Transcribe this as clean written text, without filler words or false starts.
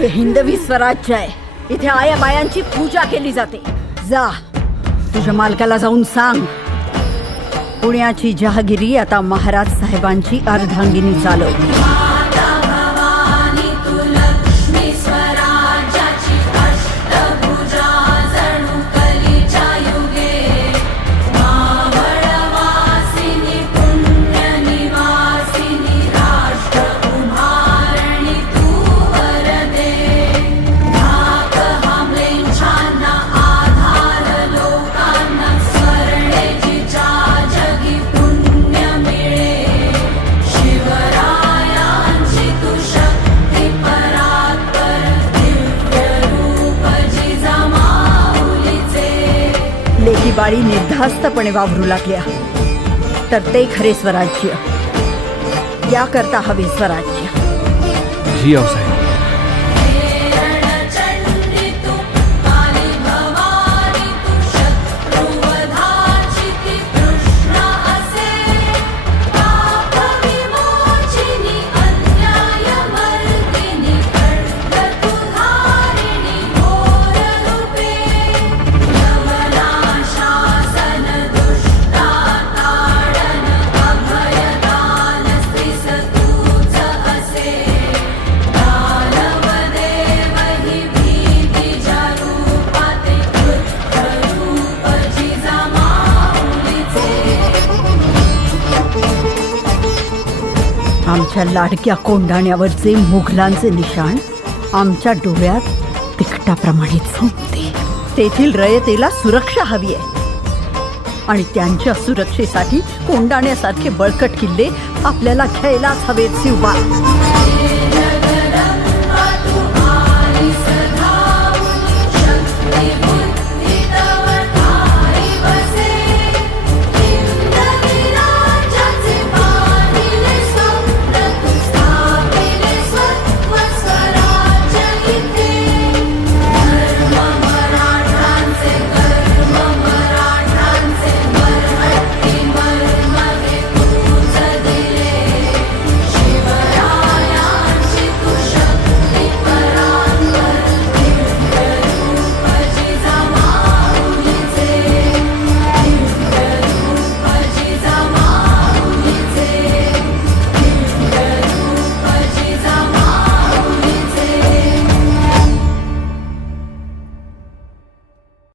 हे हिंदवी स्वराज्य आहे. इथे आया बायांची पूजा केली जाते. जा तुझ्या मालकाला जाऊन सांग, पुण्याची जहागिरी आता महाराज साहेबांची अर्धांगिनी चालवते. लेकी बाळी निर्धास्तपणे वावरू लागल्या तर ते खरे स्वराज्य. याकरता हवे स्वराज्य. जी आऊसाहेब. आमच्या लाडक्या कोंढाण्यावरचे मुघलांचे निशाण आमच्या डोळ्यात तिखटाप्रमाणे झोपते. तेथील रयतेला सुरक्षा हवी आहे आणि त्यांच्या सुरक्षेसाठी कोंढाण्यासारखे बळकट किल्ले आपल्याला घ्यायलाच हवेत. शिवबा